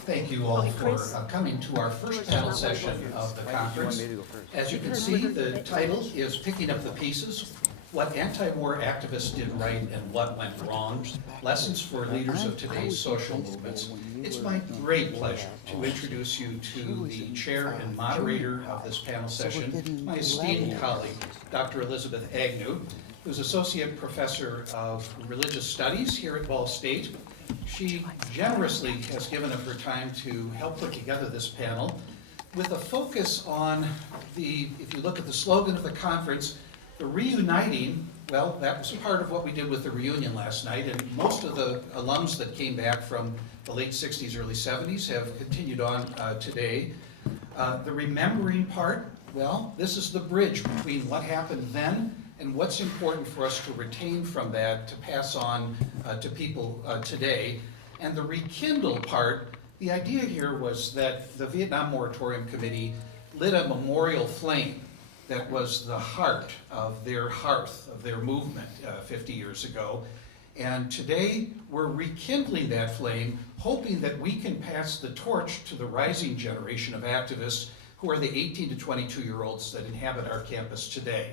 Thank you all for coming to our first panel session of the conference. As you can see, the title is Picking Up the Pieces, What Anti-War Activists Did Right and What Went Wrong, Lessons for Leaders of Today's Social Movements. It's my great pleasure to introduce you to the chair and moderator of this panel session, my esteemed colleague, Dr. Elizabeth Agnew, who's Associate Professor of Religious Studies here at Ball State. She generously has given up her time to help put together this panel with a focus on if you look at the slogan of the conference, the reuniting. Well, that was part of what we did with the reunion last night, and most of the alums that came back from the late 60s, early 70s have continued on today. The remembering part, well, this is the bridge between what happened then and what's important for us to retain from that to pass on to people today. And the rekindle part, the idea here was that the Vietnam Moratorium Committee lit a memorial flame that was the heart of their hearth, of their movement 50 years ago. And today we're rekindling that flame, hoping that we can pass the torch to the rising generation of activists who are the 18 to 22-year-olds that inhabit our campus today.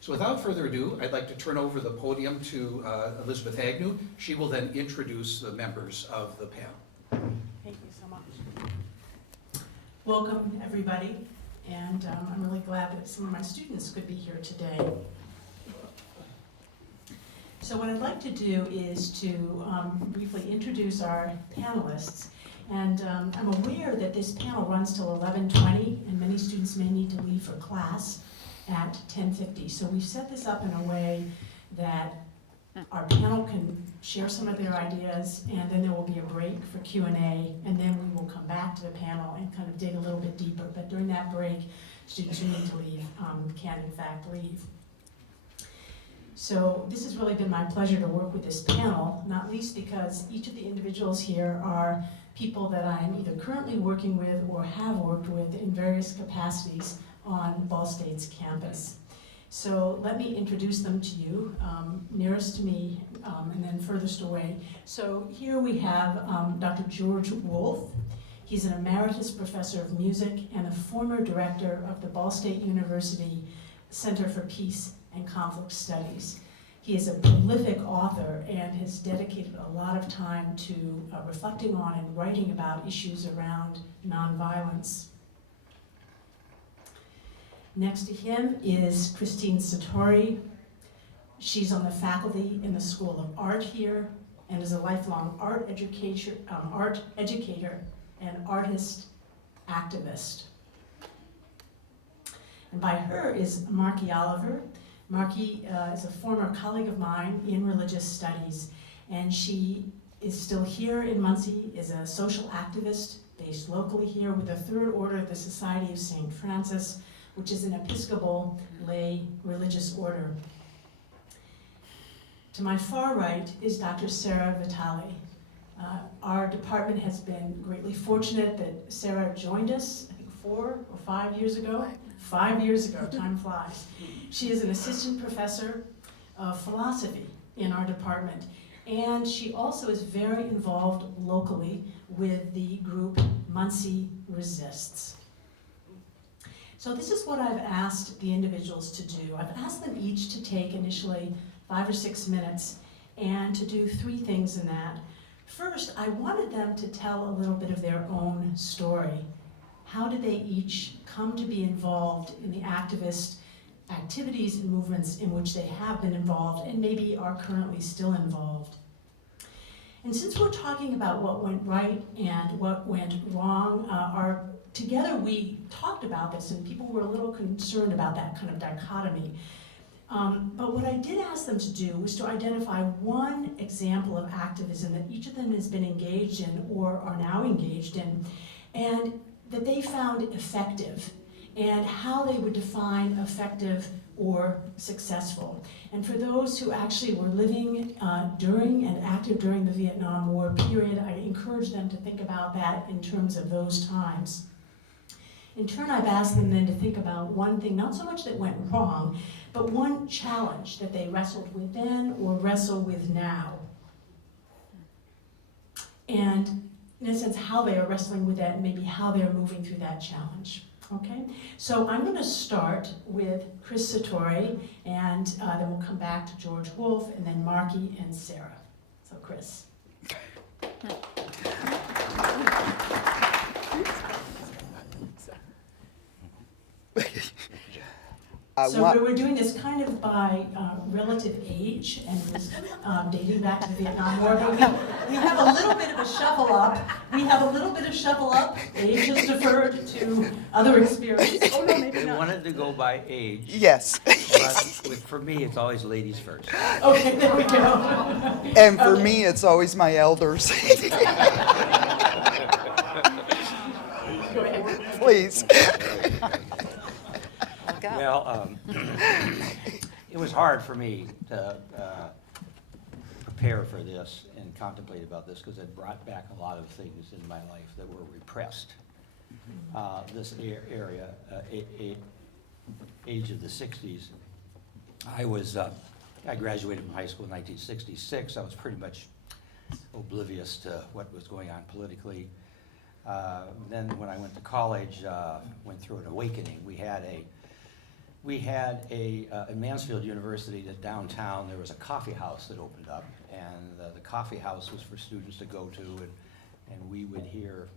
So without further ado, I'd like to turn over the podium to Elizabeth Agnew. She will then introduce the members of the panel. Thank you so much. Welcome, everybody, and I'm really glad that some of my students could be here today. So what I'd like to do is to briefly introduce our panelists. And I'm aware that this panel runs till 11:20, and many students may need to leave for class at 10:50. So we've set this up in a way that our panel can share some of their ideas, and then there will be a break for Q&A, and then we will come back to the panel and kind of dig a little bit deeper. But during that break, students who need to leave can in fact leave. So this has really been my pleasure to work with this panel, not least because each of the individuals here are people that I am either currently working with or have worked with in various capacities on Ball State's campus. So let me introduce them to you, nearest to me and then furthest away. So here we have Dr. George Wolfe. He's an emeritus professor of music and a former director of the Ball State University Center for Peace and Conflict Studies. He is a prolific author and has dedicated a lot of time to reflecting on and writing about issues around nonviolence. Next to him is Christine Satory. She's on the faculty in the School of Art here and is a lifelong art educator and artist activist. And by her is Markie Oliver. Markie is a former colleague of mine in religious studies, and she is still here in Muncie, is a social activist based locally here with the Third Order of the Society of St. Francis, which is an Episcopal lay religious order. To my far right is Dr. Sarah Vitale. Our department has been greatly fortunate that Sarah joined us, I think 4 or 5 years ago. 5 years ago, time flies. She is an assistant professor of philosophy in our department, and she also is very involved locally with the group Muncie Resists. So this is what I've asked the individuals to do. I've asked them each to take initially 5 or 6 minutes and to do 3 things in that. First, I wanted them to tell a little bit of their own story. How did they each come to be involved in the activist activities and movements in which they have been involved and maybe are currently still involved? And since we're talking about what went right and what went wrong, together we talked about this, and people were a little concerned about that kind of dichotomy. But what I did ask them to do was to identify one example of activism that each of them has been engaged in or are now engaged in, and that they found effective, and how they would define effective or successful. And for those who actually were living during and active during the Vietnam War period, I encourage them to think about that in terms of those times. In turn, I've asked them then to think about one thing, not so much that went wrong, but one challenge that they wrestled with then or wrestle with now. And in a sense, how they are wrestling with that and maybe how they're moving through that challenge. Okay, so I'm going to start with Chris Satory, and then we'll come back to George Wolfe, and then Markie and Sarah. So Chris. So we're doing this kind of by relative age, and it was dating back to the Vietnam War, but we have a little bit of a shuffle up. We have a little bit of shuffle up. Age is deferred to other experiences. Oh no, maybe They not. wanted to go by age. Yes. But for me, it's always ladies first. Okay, there we go. And for me, it's always my elders. Go ahead. Please. Well, it was hard for me to prepare for this and contemplate about this because it brought back a lot of things in my life that were repressed. This area, age of the 60s, I graduated from high school in 1966. I was pretty much oblivious to what was going on politically. Then when I went to college, went through an awakening. We had at Mansfield University, that downtown, there was a coffee house that opened up, and the coffee house was for students to go to, and we would hear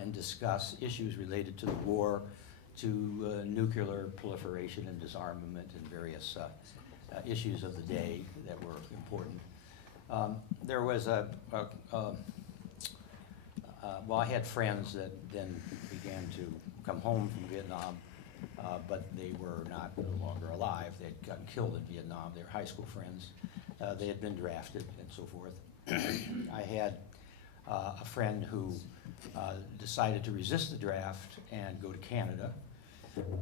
and discuss issues related to the war, to nuclear proliferation and disarmament, and various issues of the day that were important. There was well, I had friends that then began to come home from Vietnam, but they were no longer alive. They had gotten killed in Vietnam. They were high school friends. They had been drafted and so forth. I had a friend who decided to resist the draft and go to Canada.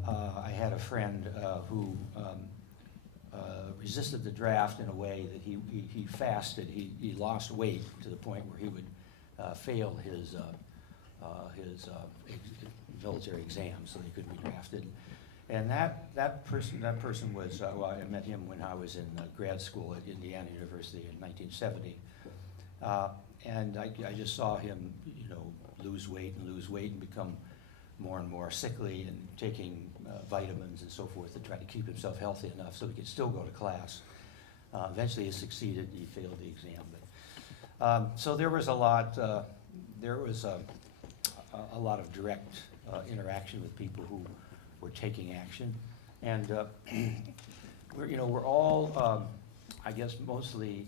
I had a friend who resisted the draft in a way that he fasted. He lost weight to the point where he would fail his military exams so he could be drafted. And that person was, well, I met him when I was in grad school at Indiana University in 1970. And I just saw him, lose weight and become more and more sickly and taking vitamins and so forth to try to keep himself healthy enough so he could still go to class. Eventually he succeeded, he failed the exam. But, so there was a lot of direct interaction with people who were taking action. And we're all, I guess, mostly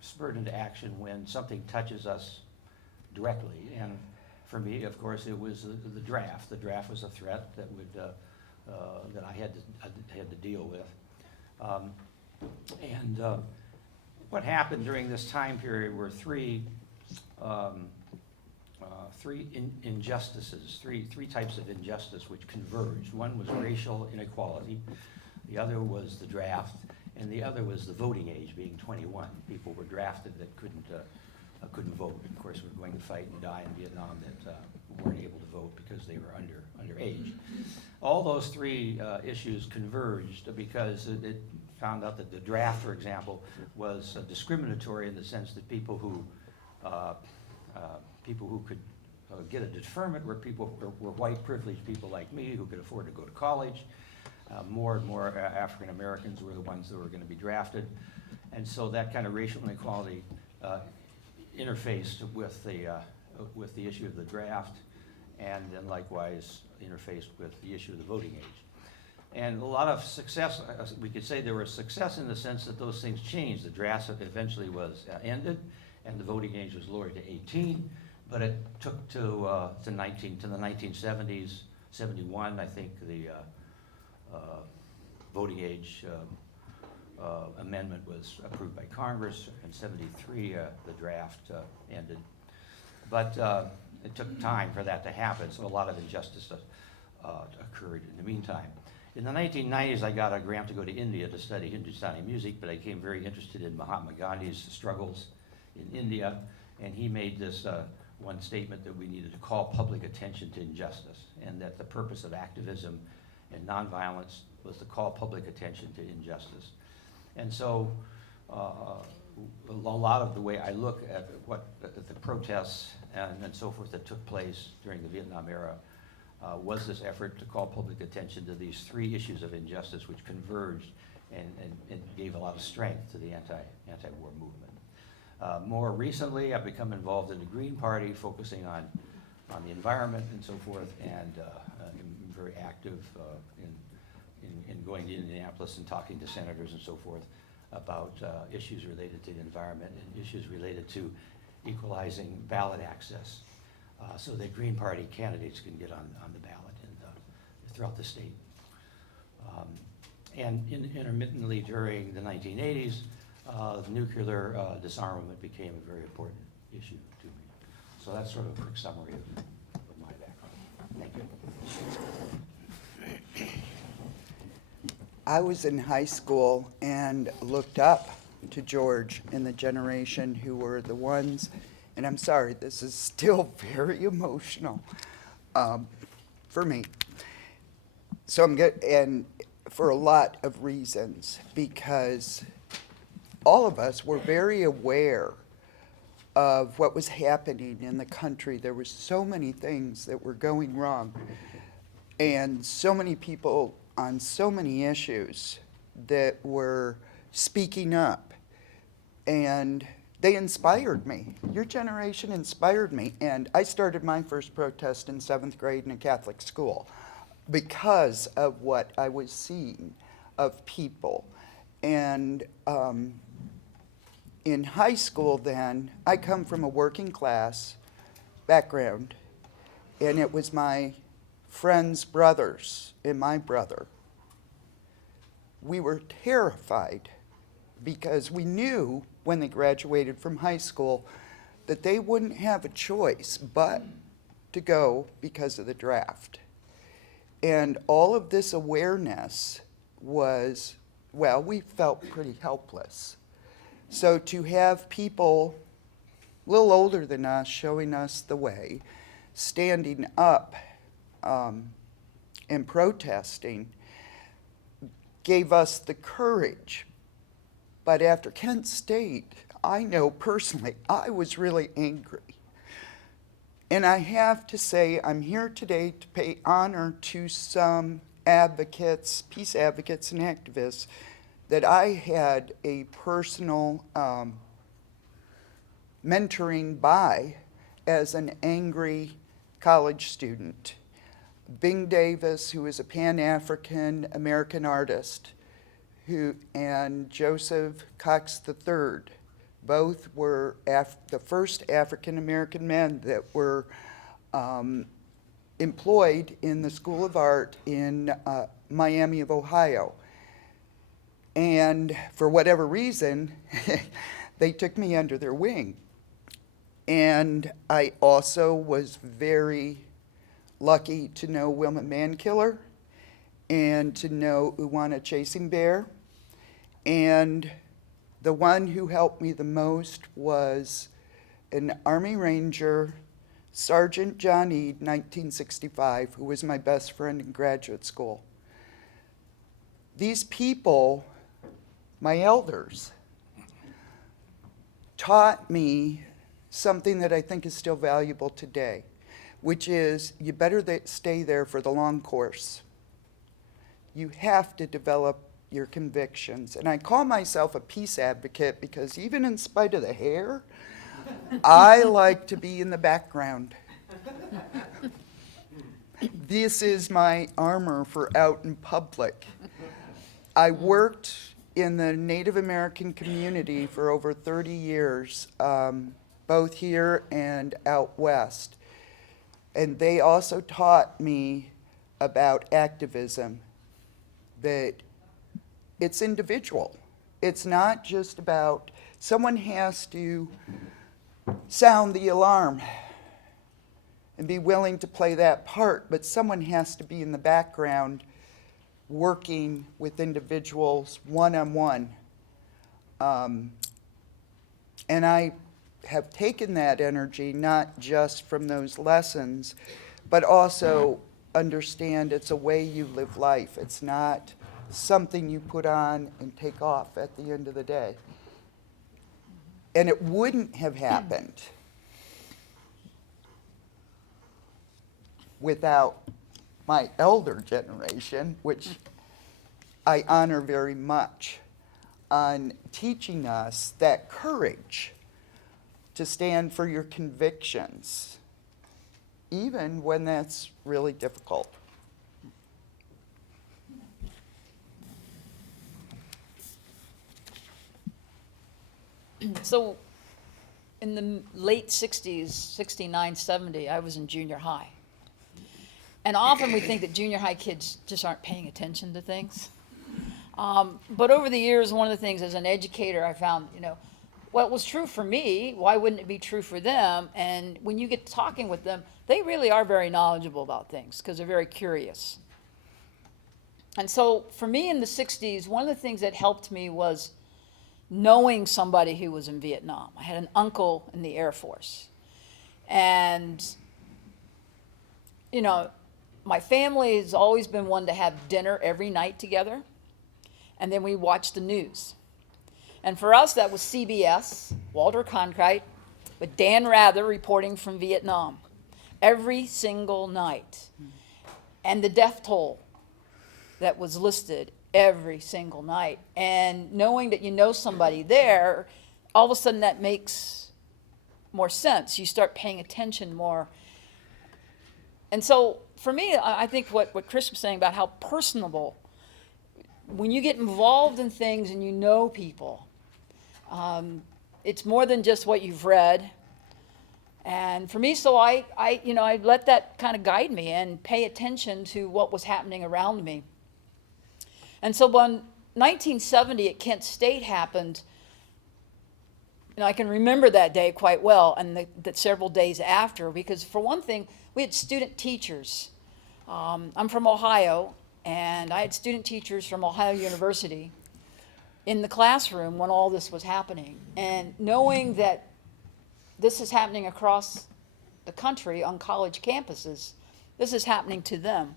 spurred into action when something touches us directly. And for me, of course, it was the draft. The draft was a threat that that I had to deal with. What happened during this time period were three injustices, three types of injustice which converged. One was racial inequality, the other was the draft, and the other was the voting age, being 21. People were drafted that couldn't vote. Of course, we're going to fight and die in Vietnam that weren't able to vote because they were underage. All those three issues converged because it found out that the draft, for example, was discriminatory in the sense that people who could get a deferment were white privileged people like me who could afford to go to college. More and more African Americans were the ones that were going to be drafted, and so that kind of racial inequality interfaced with the issue of the draft, and then likewise interfaced with the issue of the voting age. And a lot of success, we could say there was success in the sense that those things changed. The draft eventually was ended, and the voting age was lowered to 18, but it took to the 1970s, 71, I think, the voting age amendment was approved by Congress. In 73, the draft ended. But it took time for that to happen, so a lot of injustice occurred in the meantime. In the 1990s, I got a grant to go to India to study Hindustani music, but I became very interested in Mahatma Gandhi's struggles in India, and he made this one statement that we needed to call public attention to injustice, and that the purpose of activism and nonviolence was to call public attention to injustice. And so a lot of the way I look at the protests and so forth that took place during the Vietnam era was this effort to call public attention to these three issues of injustice which converged and gave a lot of strength to the anti-war movement. More recently, I've become involved in the Green Party, focusing on the environment and so forth, and I'm very active in going to Indianapolis and talking to senators and so forth about issues related to the environment and issues related to equalizing ballot access so that Green Party candidates can get on the ballot throughout the state. And intermittently during the 1980s, nuclear disarmament became a very important issue to me. So that's sort of a quick summary of my background. Thank you. I was in high school and looked up to George and the generation who were the ones, and I'm sorry, this is still very emotional for me. So I'm good, and for a lot of reasons, because all of us were very aware of what was happening in the country. There were so many things that were going wrong, and so many people on so many issues that were speaking up, and they inspired me. Your generation inspired me, and I started my first protest in 7th grade in a Catholic school because of what I was seeing of people. And in high school then, I come from a working class background, and it was my friends' brothers and my brother. We were terrified because we knew when they graduated from high school that they wouldn't have a choice but to go because of the draft. And all of this awareness was, well, we felt pretty helpless. So to have people a little older than us showing us the way, standing up and protesting, gave us the courage. But after Kent State, I know personally, I was really angry. And I have to say, I'm here today to pay honor to some advocates, peace advocates and activists that I had a personal mentoring by as an angry college student. Bing Davis, who is a Pan-African American artist, and Joseph Cox III, both were the first African American men that were employed in the School of Art in Miami of Ohio. And for whatever reason, they took me under their wing. And I also was very lucky to know Wilma Mankiller and to know Uwana Chasing Bear. And the one who helped me the most was an Army Ranger, Sergeant John Eade, 1965, who was my best friend in graduate school. These people, my elders, taught me something that I think is still valuable today, which is you better stay there for the long course. You have to develop your convictions. And I call myself a peace advocate because even in spite of the hair, I like to be in the background. This is my armor for out in public. I worked in the Native American community for over 30 years, both here and out west. And they also taught me about activism, that it's individual. It's not just about, someone has to sound the alarm and be willing to play that part, but someone has to be in the background working with individuals one-on-one. And I have taken that energy not just from those lessons, but also understand it's a way you live life. It's not something you put on and take off at the end of the day. And it wouldn't have happened without my elder generation, which I honor very much, on teaching us that courage to stand for your convictions, even when that's really difficult. So in the late 60s, 69, 70, I was in junior high. And often we think that junior high kids just aren't paying attention to things. But over the years, one of the things as an educator I found, what was true for me, why wouldn't it be true for them? And when you get talking with them, they really are very knowledgeable about things because they're very curious. And so for me in the 60s, one of the things that helped me was knowing somebody who was in Vietnam. I had an uncle in the Air Force. And, my family has always been one to have dinner every night together. And then we watch the news. And for us, that was CBS, Walter Cronkite, with Dan Rather reporting from Vietnam every single night. And the death toll that was listed every single night. And knowing that you know somebody there, all of a sudden that makes more sense. You start paying attention more. And so for me, I think what Chris was saying about how personable, when you get involved in things and you know people, it's more than just what you've read. And for me, so I let that kind of guide me and pay attention to what was happening around me. And so when 1970 at Kent State happened, I can remember that day quite well, and the several days after, because for one thing, we had student teachers. I'm from Ohio, and I had student teachers from Ohio University in the classroom when all this was happening. And knowing that this is happening across the country on college campuses, this is happening to them.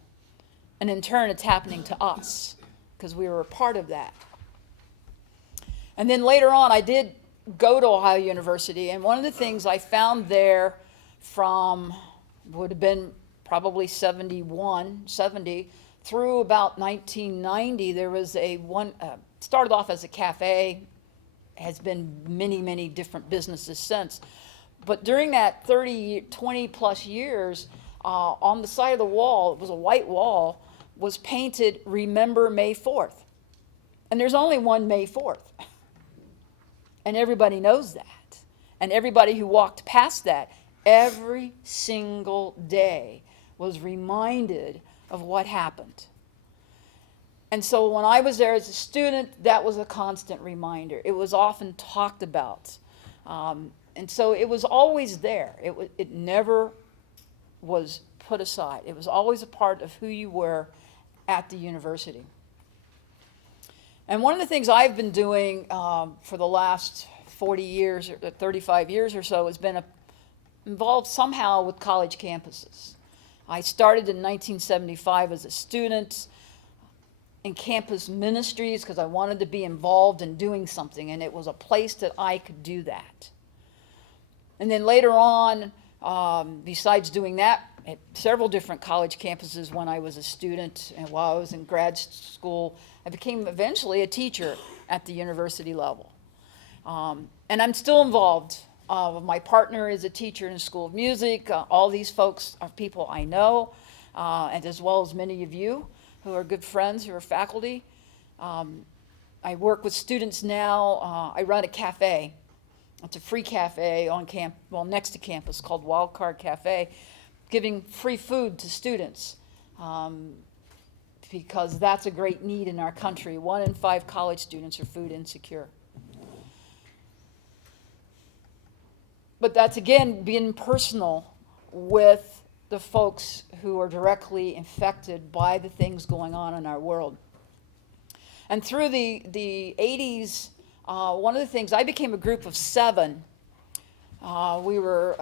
And in turn, it's happening to us, because we were a part of that. And then later on, I did go to Ohio University, and one of the things I found there from would have been probably 70 through about 1990, there was started off as a cafe, has been many, many different businesses since. But during that 20 plus years, on the side of the wall, it was a white wall, was painted, "Remember May 4th." And there's only one May 4th. And everybody knows that. And everybody who walked past that every single day was reminded of what happened. And so when I was there as a student, that was a constant reminder. It was often talked about. And so it was always there. It never was put aside. It was always a part of who you were at the university. And one of the things I've been doing for the last 40 years, or 35 years or so, has been involved somehow with college campuses. I started in 1975 as a student in campus ministries because I wanted to be involved in doing something, and it was a place that I could do that. And then later on, besides doing that, at several different college campuses when I was a student and while I was in grad school, I became eventually a teacher at the university level. And I'm still involved. My partner is a teacher in the School of Music. All these folks are people I know, and as well as many of you who are good friends, who are faculty. I work with students now. I run a cafe. It's a free cafe on next to campus called Wildcard Cafe, giving free food to students because that's a great need in our country. 1 in 5 college students are food insecure. But that's, again, being personal with the folks who are directly infected by the things going on in our world. And through the 80s, one of the things, I became a group of 7. We were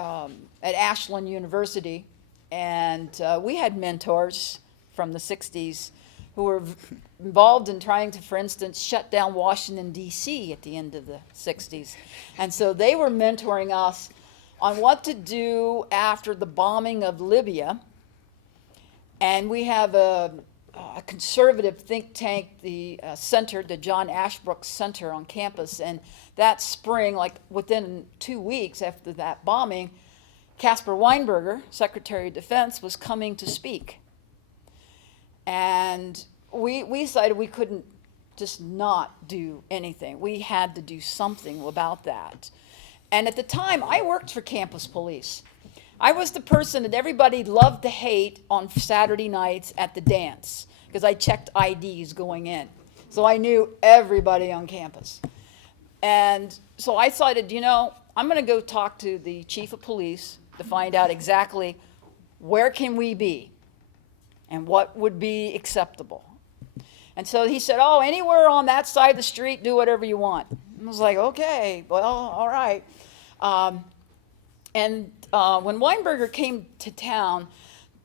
at Ashland University, and we had mentors from the 60s who were involved in trying to, for instance, shut down Washington, D.C. at the end of the 60s. And so they were mentoring us on what to do after the bombing of Libya And we have a conservative think tank, the center, the John Ashbrook Center on campus. And that spring, like within 2 weeks after that bombing, Caspar Weinberger, Secretary of Defense, was coming to speak. And we decided we couldn't just not do anything. We had to do something about that. And at the time, I worked for campus police. I was the person that everybody loved to hate on Saturday nights at the dance, because I checked IDs going in. So I knew everybody on campus. And so I decided, I'm going to go talk to the chief of police to find out exactly where can we be and what would be acceptable. And so he said, anywhere on that side of the street, do whatever you want. I was like, okay, well, all right. When Weinberger came to town,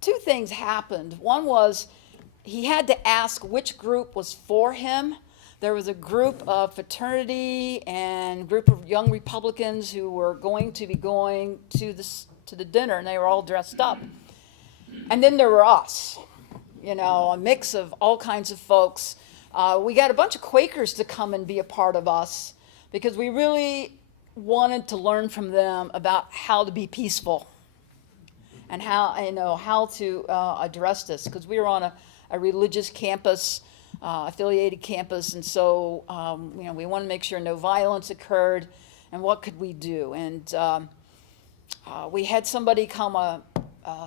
2 things happened. One was he had to ask which group was for him. There was a group of fraternity and group of young Republicans who were going to be going to the dinner, and they were all dressed up. And then there were us, a mix of all kinds of folks. We got a bunch of Quakers to come and be a part of us because we really wanted to learn from them about how to be peaceful and how to address this, because we were on a religious campus, affiliated campus, and so we wanted to make sure no violence occurred, and what could we do? And we had somebody come, a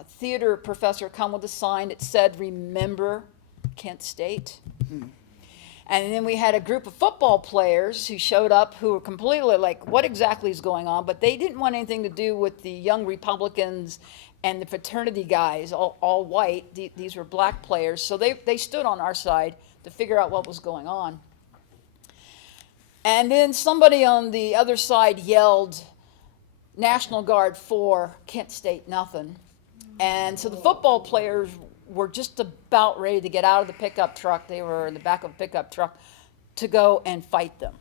theater professor, come with a sign that said, "Remember Kent State." And then we had a group of football players who showed up who were completely like, what exactly is going on? But they didn't want anything to do with the young Republicans and the fraternity guys, all white. These were black players. So they stood on our side to figure out what was going on. And then somebody on the other side yelled, "National Guard for Kent State, nothing." And so the football players were just about ready to get out of the pickup truck. They were in the back of a pickup truck to go and fight them.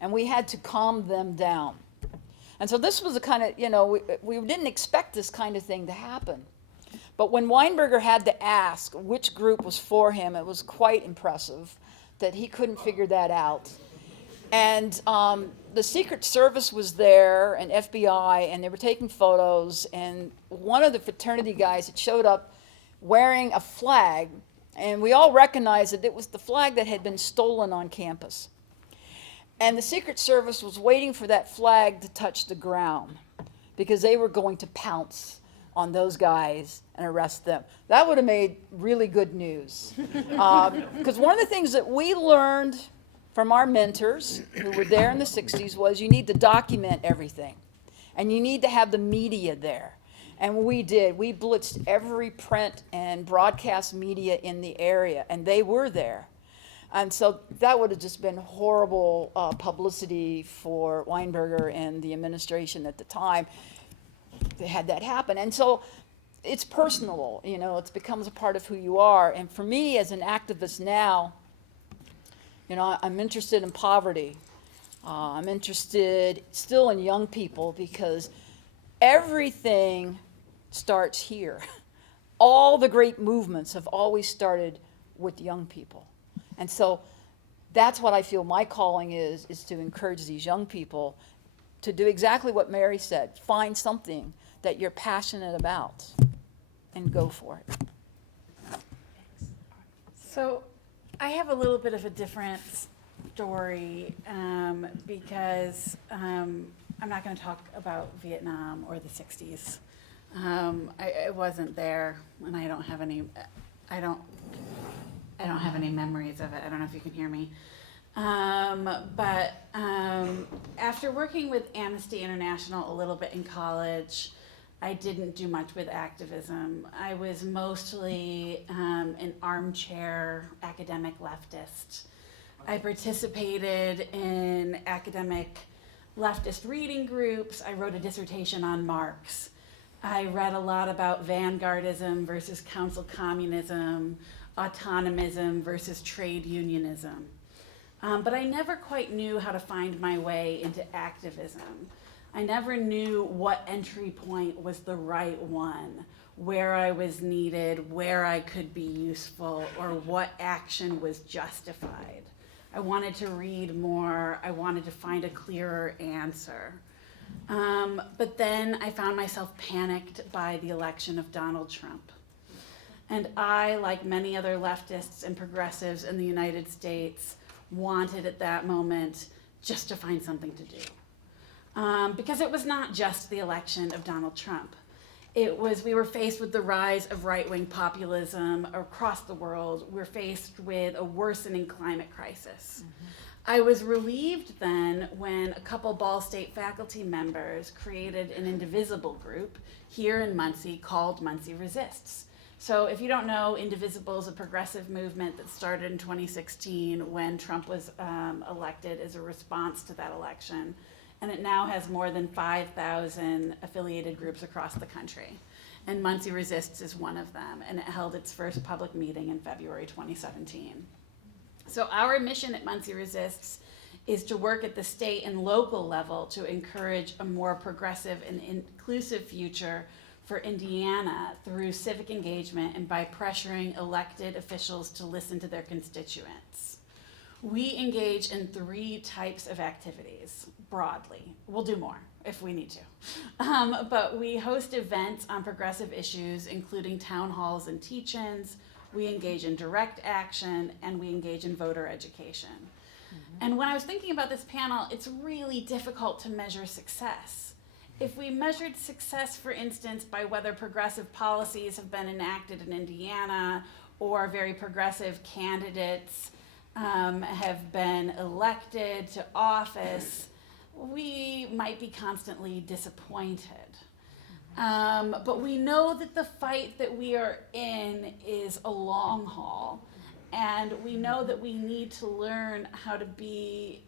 And we had to calm them down. And so this was a kind of, we didn't expect this kind of thing to happen. But when Weinberger had to ask which group was for him, it was quite impressive that he couldn't figure that out. And the Secret Service was there, and FBI, and they were taking photos. And one of the fraternity guys had showed up wearing a flag, and we all recognized that it was the flag that had been stolen on campus. And the Secret Service was waiting for that flag to touch the ground because they were going to pounce on those guys and arrest them. That would have made really good news. Because one of the things that we learned from our mentors who were there in the 60s was you need to document everything. And you need to have the media there. And we did. We blitzed every print and broadcast media in the area, and they were there. And so that would have just been horrible publicity for Weinberger and the administration at the time. They had that happen. And so it's personal, it becomes a part of who you are. And for me as an activist now, I'm interested in poverty. I'm interested still in young people because everything starts here. All the great movements have always started with young people. And so that's what I feel my calling is to encourage these young people to do exactly what Mary said. Find something that you're passionate about and go for it. So I have a little bit of a different story because I'm not going to talk about Vietnam or the 60s. I wasn't there, and I don't have any memories of it. I don't know if you can hear me. But after working with Amnesty International a little bit in college, I didn't do much with activism. I was mostly an armchair academic leftist. I participated in academic leftist reading groups. I wrote a dissertation on Marx. I read a lot about vanguardism versus council communism, autonomism versus trade unionism. But I never quite knew how to find my way into activism. I never knew what entry point was the right one, where I was needed, where I could be useful, or what action was justified. I wanted to read more. I wanted to find a clearer answer. But then I found myself panicked by the election of Donald Trump. And I, like many other leftists and progressives in the United States, wanted at that moment just to find something to do. Because it was not just the election of Donald Trump. We were faced with the rise of right-wing populism across the world. We're faced with a worsening climate crisis. I was relieved then when a couple Ball State faculty members created an indivisible group here in Muncie called Muncie Resists. So if you don't know, Indivisible is a progressive movement that started in 2016 when Trump was elected as a response to that election. And it now has more than 5,000 affiliated groups across the country. And Muncie Resists is one of them, and it held its first public meeting in February 2017. So our mission at Muncie Resists is to work at the state and local level to encourage a more progressive and inclusive future for Indiana through civic engagement and by pressuring elected officials to listen to their constituents. We engage in 3 types of activities, broadly. We'll do more if we need to. But we host events on progressive issues, including town halls and teach-ins. We engage in direct action, and we engage in voter education. And when I was thinking about this panel, it's really difficult to measure success. If we measured success, for instance, by whether progressive policies have been enacted in Indiana or very progressive candidates have been elected to office, we might be constantly disappointed. But we know that the fight that we are in is a long haul, and we know that we need to learn how to be,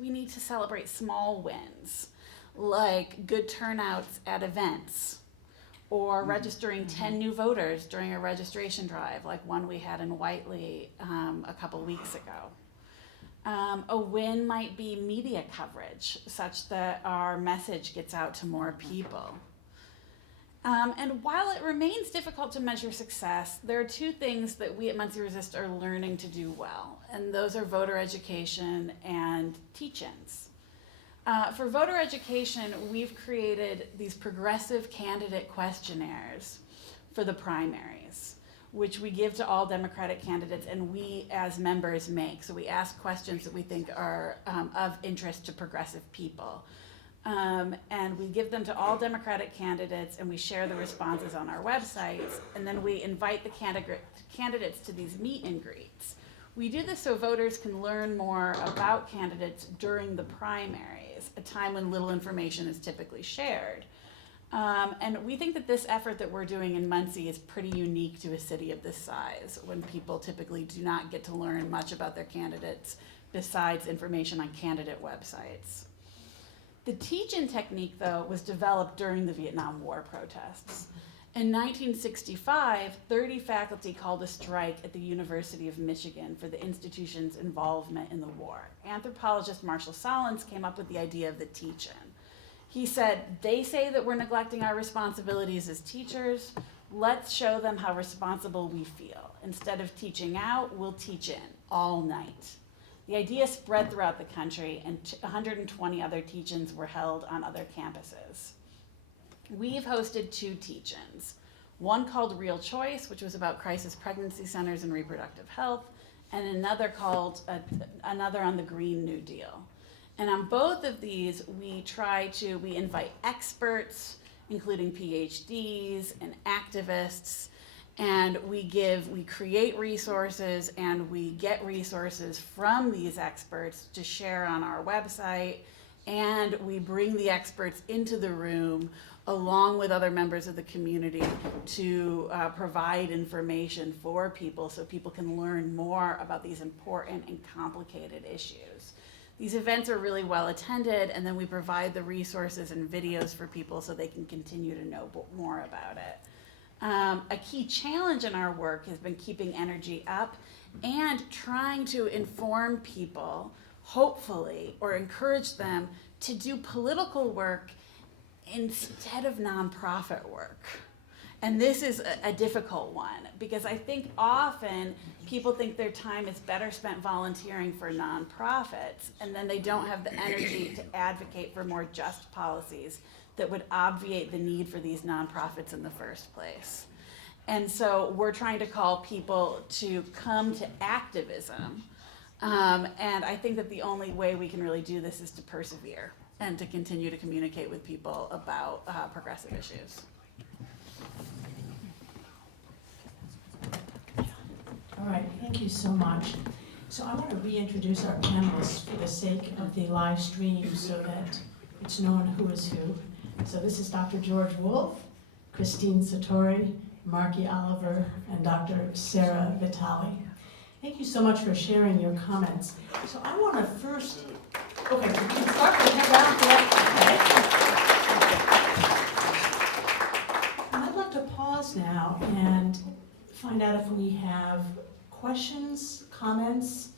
we need to celebrate small wins, like good turnouts at events, or registering 10 new voters during a registration drive, like one we had in Whiteley a couple weeks ago. A win might be media coverage, such that our message gets out to more people. And while it remains difficult to measure success, there are 2 things that we at Muncie Resist are learning to do well, and those are voter education and teach-ins. For voter education, we've created these progressive candidate questionnaires for the primaries, which we give to all Democratic candidates and we as members make. So we ask questions that we think are of interest to progressive people. And we give them to all Democratic candidates and we share the responses on our websites, and then we invite the candidates to these meet and greets. We do this so voters can learn more about candidates during the primaries, a time when little information is typically shared. And we think that this effort that we're doing in Muncie is pretty unique to a city of this size, when people typically do not get to learn much about their candidates besides information on candidate websites. The teach-in technique, though, was developed during the Vietnam War protests. In 1965, 30 faculty called a strike at the University of Michigan for the institution's involvement in the war. Anthropologist Marshall Solins came up with the idea of the teach-in. He said, they say that we're neglecting our responsibilities as teachers. Let's show them how responsible we feel. Instead of teaching out, we'll teach in all night. The idea spread throughout the country, and 120 other teach-ins were held on other campuses. We've hosted 2 teach-ins, one called Real Choice, which was about crisis pregnancy centers and reproductive health, and another called another on the Green New Deal. And on both of these, we invite experts, including PhDs and activists, and we create resources and we get resources from these experts to share on our website, and we bring the experts into the room along with other members of the community to provide information for people so people can learn more about these important and complicated issues. These events are really well attended, and then we provide the resources and videos for people so they can continue to know more about it. A key challenge in our work has been keeping energy up and trying to inform people, hopefully, or encourage them to do political work instead of nonprofit work. And this is a difficult one, because I think often people think their time is better spent volunteering for nonprofits, and then they don't have the energy to advocate for more just policies that would obviate the need for these nonprofits in the first place. And so we're trying to call people to come to activism. And I think that the only way we can really do this is to persevere and to continue to communicate with people about progressive issues. All right, thank you so much. So I want to reintroduce our panelists for the sake of the live stream so that it's known who is who. So this is Dr. George Wolfe, Christine Satory, Markie Oliver, and Dr. Sarah Vitale. Thank you so much for sharing your comments. So I want to first, okay, we can start with head down, okay. I'd like to pause now and find out if we have questions, comments,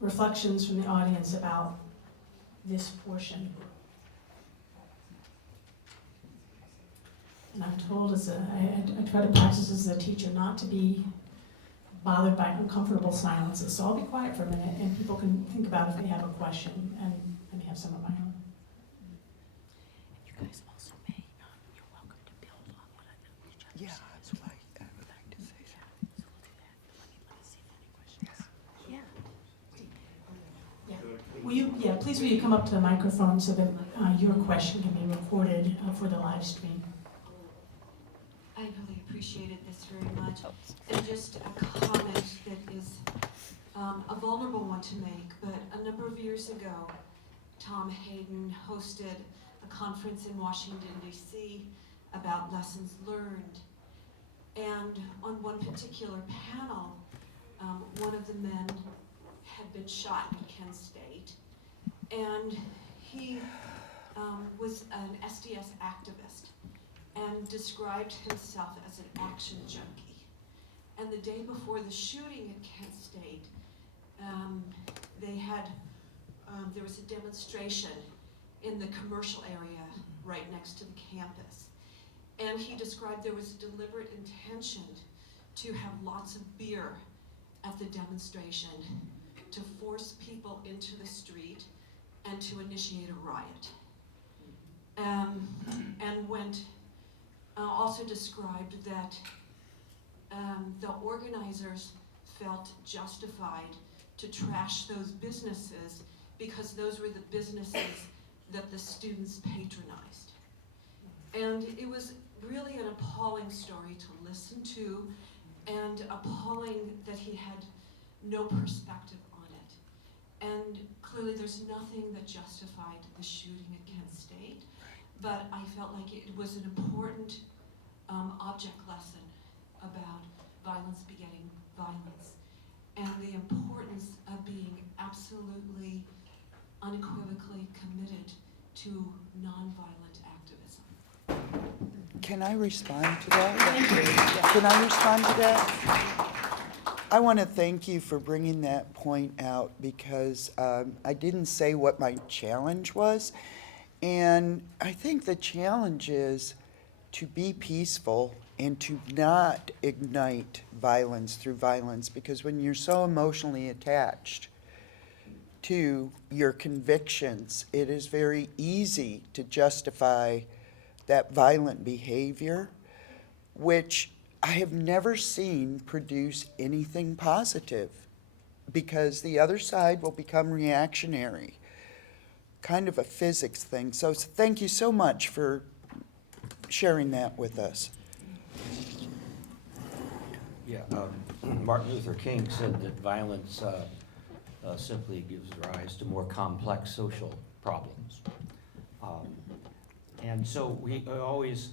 reflections from the audience about this portion. And I'm told I try to practice as a teacher not to be bothered by uncomfortable silences. So I'll be quiet for a minute and people can think about if they have a question, and I may have some of my own. You guys also may, you're welcome to build on what each other Yeah, said. that's why I would like to say So we'll do that. Let me see if there are any questions. Yeah. Please will you come up to the microphone so that your question can be recorded for the live stream. I really appreciated this very much. And just a comment that is a vulnerable one to make, but a number of years ago, Tom Hayden hosted a conference in Washington, D.C. about lessons learned. And on one particular panel, one of the men had been shot in Kent State, and he was an SDS activist and described himself as an action junkie. And the day before the shooting at Kent State, there was a demonstration in the commercial area right next to the campus. And he described there was a deliberate intention to have lots of beer at the demonstration to force people into the street and to initiate a riot. And went also described that the organizers felt justified to trash those businesses because those were the businesses that the students patronized. And it was really an appalling story to listen to, and appalling that he had no perspective on it. And clearly there's nothing that justified the shooting at Kent State, but I felt like it was an important object lesson about violence begetting violence, and the importance of being absolutely, unequivocally committed to nonviolent activism. Can I respond to that? Can I respond to that? I want to thank you for bringing that point out, because I didn't say what my challenge was. And I think the challenge is to be peaceful and to not ignite violence through violence, because when you're so emotionally attached to your convictions, it is very easy to justify that violent behavior, which I have never seen produce anything positive, because the other side will become reactionary. Kind of a physics thing. So thank you so much for sharing that with us. Yeah, Martin Luther King said that violence simply gives rise to more complex social problems. And so we always,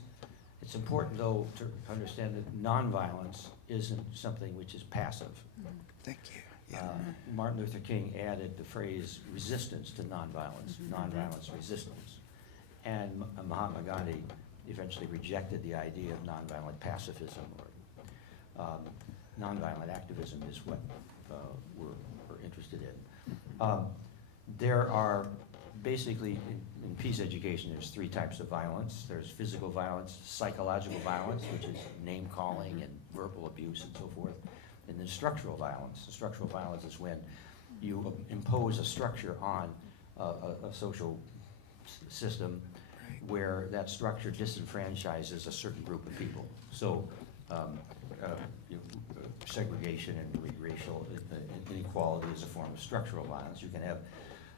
it's important though to understand that nonviolence isn't something which is passive. Thank you. Yeah. Martin Luther King added the phrase resistance to nonviolence, nonviolence resistance. And Mahatma Gandhi eventually rejected the idea of nonviolent pacifism, or nonviolent activism is what we're interested in. There are basically, in peace education, there's 3 types of violence. There's physical violence, psychological violence, which is name-calling and verbal abuse and so forth, and then structural violence. The structural violence is when you impose a structure on a social system where that structure disenfranchises a certain group of people. So segregation and racial inequality is a form of structural violence. You can have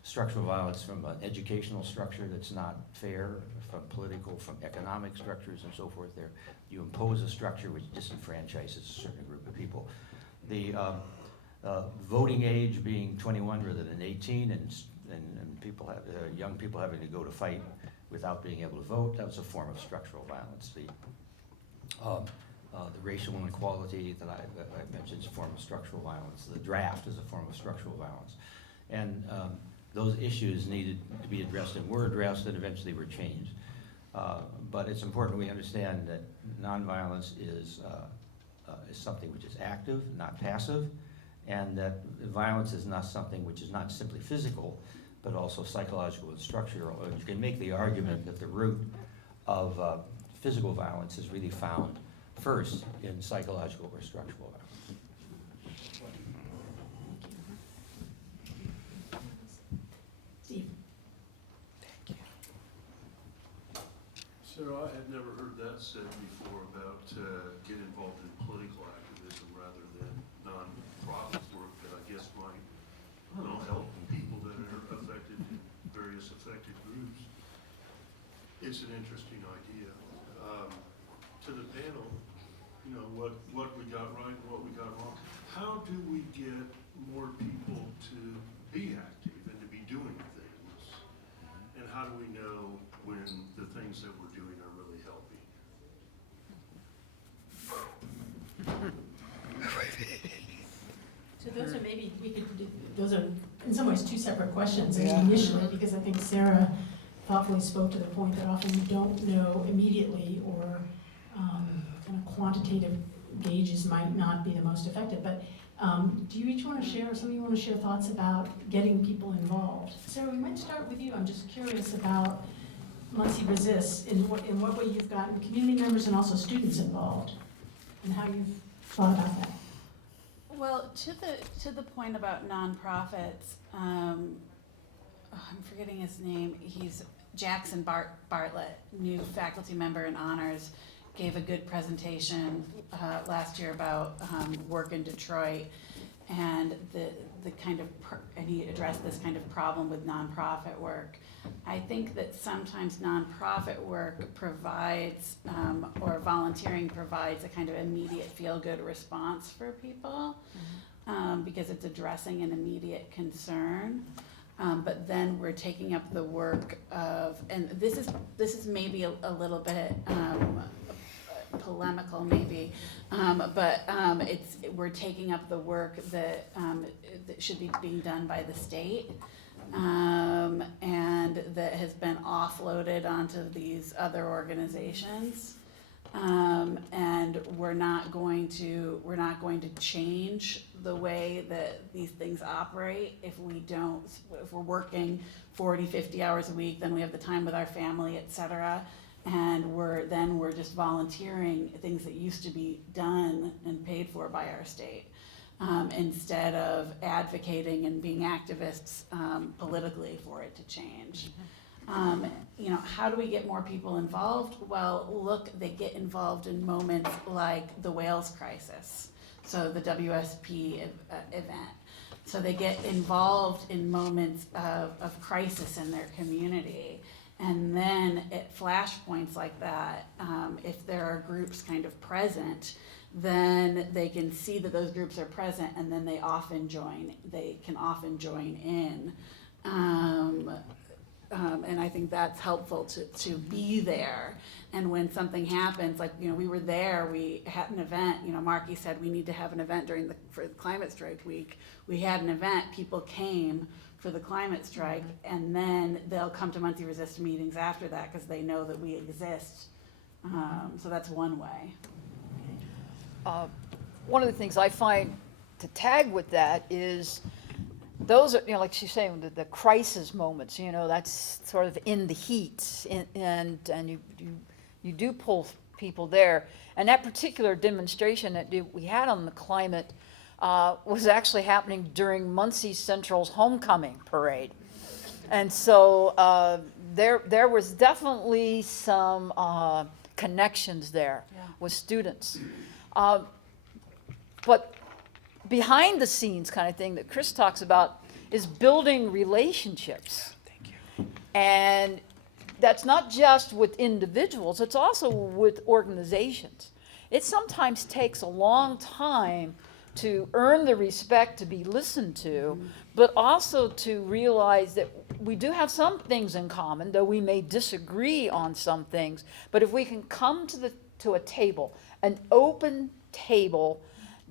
structural violence from an educational structure that's not fair, from political, from economic structures and so forth there. You impose a structure which disenfranchises a certain group of people. The voting age being 21 rather than 18 and people have, young people having to go to fight without being able to vote, that was a form of structural violence. The racial inequality that I mentioned is a form of structural violence. The draft is a form of structural violence. And those issues needed to be addressed and were addressed and eventually were changed. But it's important we understand that nonviolence is something which is active, not passive, and that violence is not something which is not simply physical, but also psychological and structural. You can make the argument that the root of physical violence is really found first in psychological or structural violence. Steve? Sarah, I had never heard that said before about get involved in political activism rather than non-profit work that I guess might, I don't know, help people that are affected in various affected groups. It's an interesting idea. To the panel, you know, what we got right and what we got wrong. How do we get more people to be active and to be doing things? And how do we know when the things that we're doing are really helping? So those are maybe, those are in some ways 2 separate questions Yeah. initially, because I think Sarah thoughtfully spoke to the point that often you don't know immediately, or kind of quantitative gauges might not be the most effective. But do you each want to share, or some of you want to share thoughts about getting people involved? Sarah, we might start with you. I'm just curious about Muncie Resists, in what way you've gotten community members and also students involved, and how you've thought about that. Well, to the point about nonprofits, I'm forgetting his name. He's Jackson Bartlett, new faculty member in honors, gave a good presentation last year about work in Detroit, and the kind of and he addressed this kind of problem with nonprofit work. I think that sometimes nonprofit work provides, or volunteering provides, a kind of immediate feel-good response for people, because it's addressing an immediate concern. But then we're taking up the work of, and this is maybe a little bit polemical, maybe, but we're taking up the work that should be being done by the state. And that has been offloaded onto these other organizations, and we're not going to change the way that these things operate if we're working 40, 50 hours a week, then we have the time with our family, etc. And we're just volunteering things that used to be done and paid for by our state. Instead of advocating and being activists politically for it to change. How do we get more people involved? Well, they get involved in moments like the Wales crisis, so the WSP event. So they get involved in moments of crisis in their community. And then at flashpoints like that, if there are groups kind of present, then they can see that those groups are present, and then they can often join in. And I think that's helpful to be there. And when something happens, like, we were there, we had an event, Markie said we need to have an event for the climate strike week. We had an event, people came for the climate strike, and then they'll come to Muncie Resist meetings after that because they know that we exist. So that's one way. One of the things I find to tag with that is those are, like she's saying, the crisis moments, that's sort of in the heat, and you do pull people there. And that particular demonstration that we had on the climate was actually happening during Muncie Central's homecoming parade. And so there was definitely some connections there with students. But behind the scenes kind of thing that Chris talks about is building relationships. Thank you. And that's not just with individuals, it's also with organizations. It sometimes takes a long time to earn the respect to be listened to, but also to realize that we do have some things in common, though we may disagree on some things. But if we can come to a table, an open table,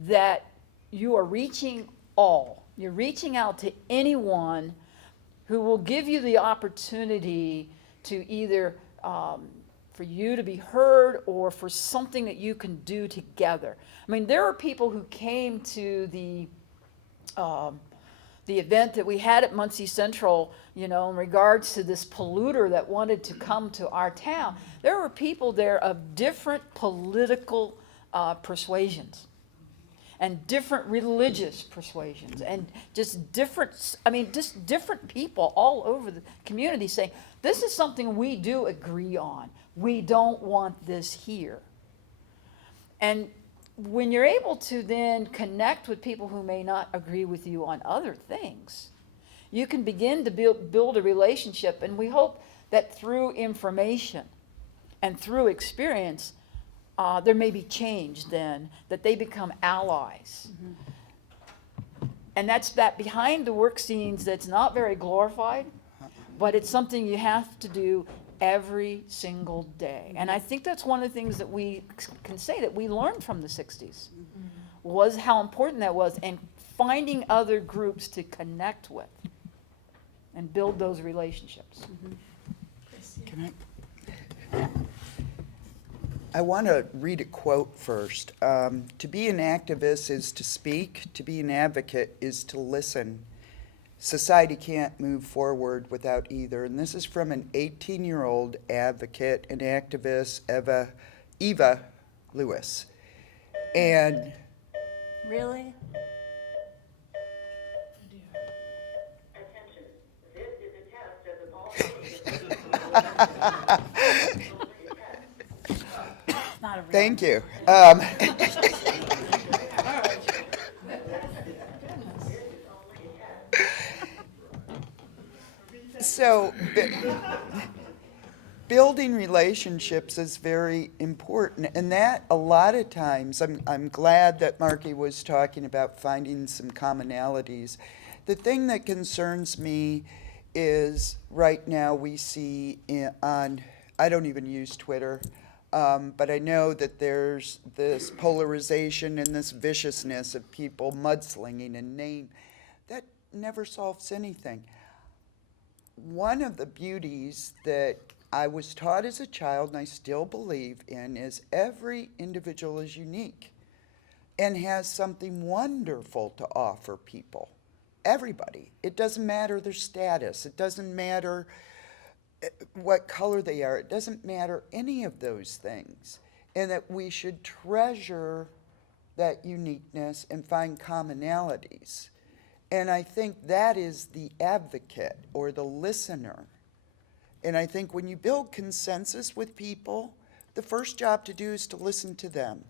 that you are reaching all. You're reaching out to anyone who will give you the opportunity to either for you to be heard or for something that you can do together. I mean, there are people who came to the event that we had at Muncie Central, in regards to this polluter that wanted to come to our town. There were people there of different political persuasions and different religious persuasions and just different people all over the community saying, this is something we do agree on. We don't want this here. And when you're able to then connect with people who may not agree with you on other things, you can begin to build a relationship. And we hope that through information and through experience, there may be change then, that they become allies. And that's that behind the work scenes that's not very glorified, but it's something you have to do every single day. And I think that's one of the things that we can say that we learned from the 60s, was how important that was, and finding other groups to connect with and build those relationships. Can I want to read a quote first. To be an activist is to speak. To be an advocate is to listen. Society can't move forward without either. And this is from an 18-year-old advocate and activist, Eva Lewis. And Really? Attention, this is a test of the It's not a real thank you. So, building relationships is very important, and that a lot of times, I'm glad that Markie was talking about finding some commonalities. The thing that concerns me is right now we see on, I don't even use Twitter, but I know that there's this polarization and this viciousness of people mudslinging and name. That never solves anything. One of the beauties that I was taught as a child, and I still believe in, is every individual is unique and has something wonderful to offer people. Everybody. It doesn't matter their status. It doesn't matter what color they are. It doesn't matter any of those things. And that we should treasure that uniqueness and find commonalities. And I think that is the advocate or the listener. And I think when you build consensus with people, the first job to do is to listen to them,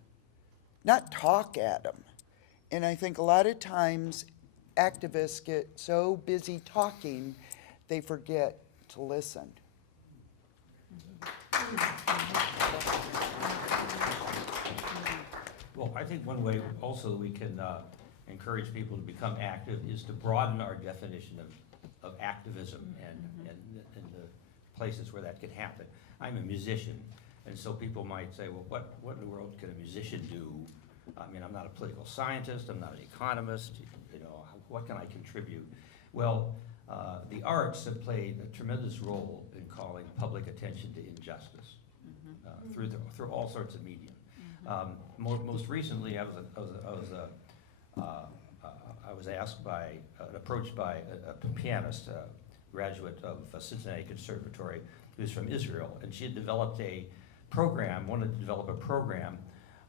not talk at them. And I think a lot of times activists get so busy talking, they forget to listen. Well, I think one way also we can encourage people to become active is to broaden our definition of activism and the places where that can happen. I'm a musician, and so people might say, well, what in the world can a musician do? I mean, I'm not a political scientist, I'm not an economist, what can I contribute? Well, the arts have played a tremendous role in calling public attention to injustice through all sorts of medium. Most recently, I I was approached by a pianist, graduate of Cincinnati Conservatory, who's from Israel, and she had developed wanted to develop a program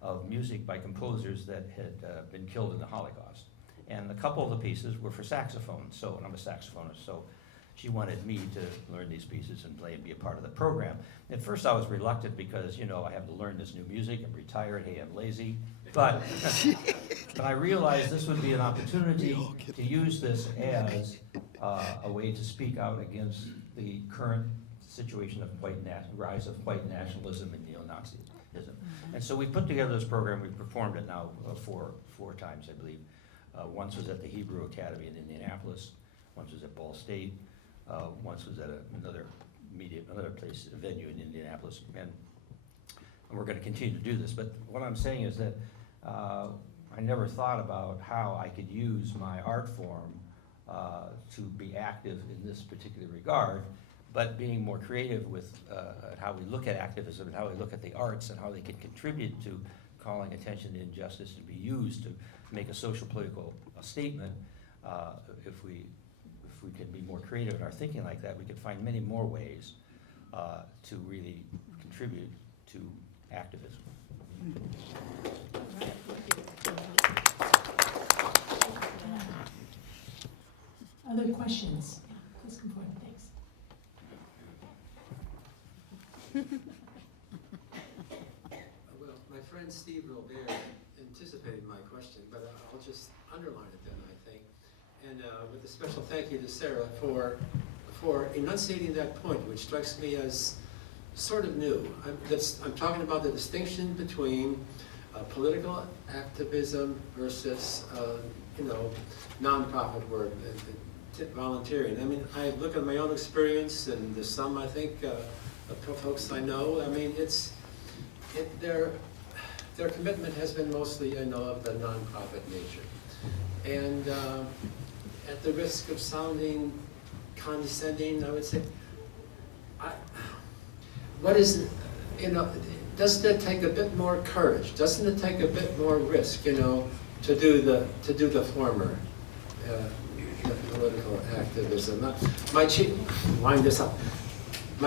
of music by composers that had been killed in the Holocaust. And a couple of the pieces were for saxophone, and I'm a saxophonist, so she wanted me to learn these pieces and play and be a part of the program. At first I was reluctant because, I have to learn this new music, I'm retired, hey, I'm lazy. But I realized this would be an opportunity to use this as a way to speak out against the current situation of rise of white nationalism and neo-Nazism. And so we put together this program. We've performed it now four times, I believe. Once was at the Hebrew Academy in Indianapolis. Once was at Ball State. Once was at another place, a venue in Indianapolis. And we're going to continue to do this. But what I'm saying is that I never thought about how I could use my art form to be active in this particular regard, but being more creative with how we look at activism and how we look at the arts and how they can contribute to calling attention to injustice and be used to make a social political statement. If we can be more creative in our thinking like that, we can find many more ways to really contribute to activism. Other questions? Yeah, please come forward, thanks. Well, my friend Steve Robert anticipated my question, but I'll just underline it then, I think. And with a special thank you to Sarah for enunciating that point, which strikes me as sort of new. I'm talking about the distinction between political activism versus, nonprofit work, volunteering. I mean, I look at my own experience, and there's some, I think, folks I know. I mean, their commitment has been mostly, of the nonprofit nature. And at the risk of sounding condescending, I would say, doesn't it take a bit more courage? Doesn't it take a bit more risk, to do the former, the political activism? My